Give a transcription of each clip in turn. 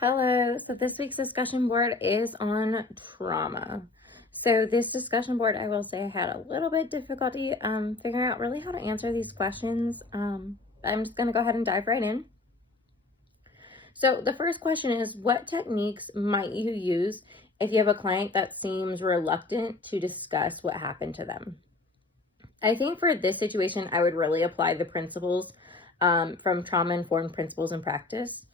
Hello. So this week's discussion board is on trauma. So this discussion board, I will say, I had a little bit difficulty figuring out really how to answer these questions. I'm just going to go ahead and dive right in. So the first question is, what techniques might you use if you have a client that seems reluctant to discuss what happened to them? I think for this situation, I would really apply the principles from Trauma Informed Principles and Practice,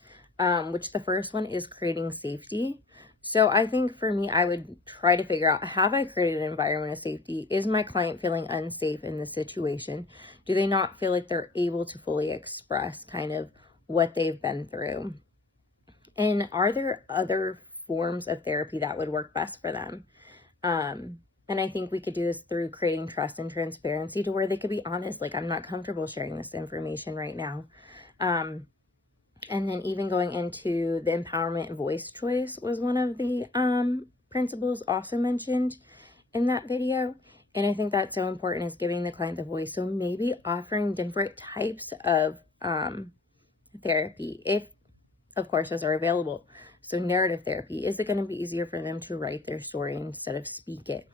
which the first one is creating safety. So I think for me, I would try to figure out, have I created an environment of safety? Is my client feeling unsafe in this situation? Do they not feel like they're able to fully express kind of what they've been through? And are there other forms of therapy that would work best for them? And I think we could do this through creating trust and transparency to where they could be honest, like, I'm not comfortable sharing this information right now. And then even going into the empowerment voice choice was one of the principles also mentioned in that video. And I think that's so important, is giving the client the voice. So maybe offering different types of therapy, if of course those are available. So narrative therapy, is it going to be easier for them to write their story instead of speak it?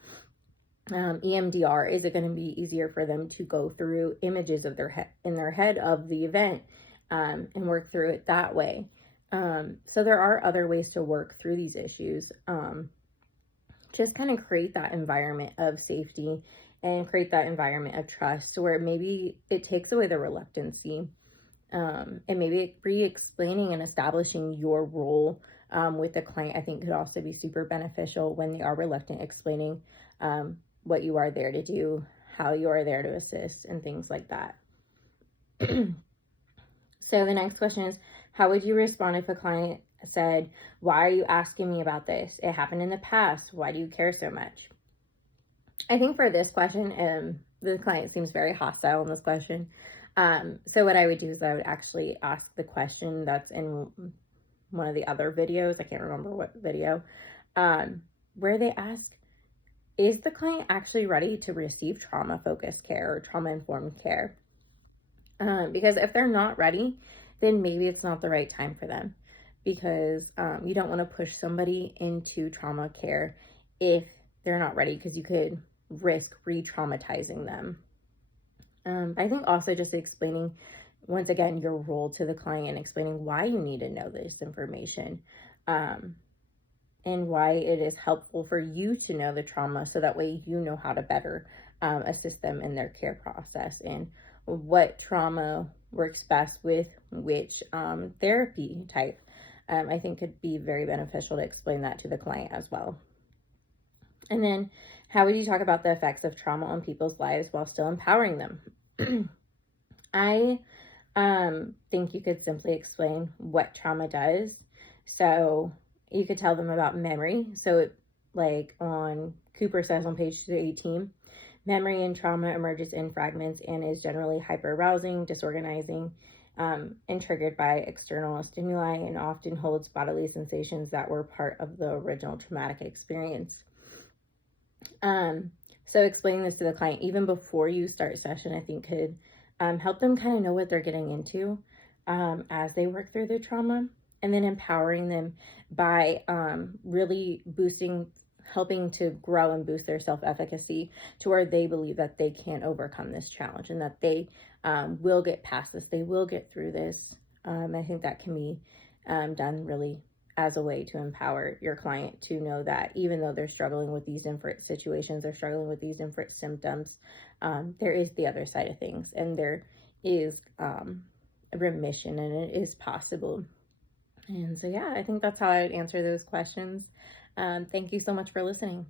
EMDR, is it going to be easier for them to go through images of their head of the event and work through it that way? So there are other ways to work through these issues. Just kind of create that environment of safety and create that environment of trust, where maybe it takes away the reluctancy. And maybe re-explaining and establishing your role with the client, I think, could also be super beneficial when they are reluctant, explaining what you are there to do, how you are there to assist, and things like that. So the next question is, how would you respond if a client said, why are you asking me about this? It happened in the past. Why do you care so much? I think for this question, the client seems very hostile in this question. So what I would do is I would actually ask the question that's in one of the other videos. I can't remember what video, where they ask, is the client actually ready to receive trauma-focused care or trauma-informed care? Because if they're not ready, then maybe it's not the right time for them, because you don't want to push somebody into trauma care if they're not ready, because you could risk re-traumatizing them. I think also just explaining, once again, your role to the client, explaining why you need to know this information, and why it is helpful for you to know the trauma, so that way you know how to better assist them in their care process, and what trauma works best with which therapy type. I think could be very beneficial to explain that to the client as well. And then, how would you talk about the effects of trauma on people's lives while still empowering them? I think you could simply explain what trauma does. So you could tell them about memory. So like on Cooper says on page 218, memory and trauma emerges in fragments and is generally hyper-arousing, disorganizing, and triggered by external stimuli, and often holds bodily sensations that were part of the original traumatic experience. So explaining this to the client even before you start session, I think could help them kind of know what they're getting into as they work through their trauma, and then empowering them by really helping to grow and boost their self-efficacy to where they believe that they can overcome this challenge, and that they will get past this, they will get through this. I think that can be done really as a way to empower your client to know that even though they're struggling with these different situations, they're struggling with these different symptoms, there is the other side of things, and there is a remission, and it is possible. And so, yeah, I think that's how I would answer those questions. Thank you so much for listening.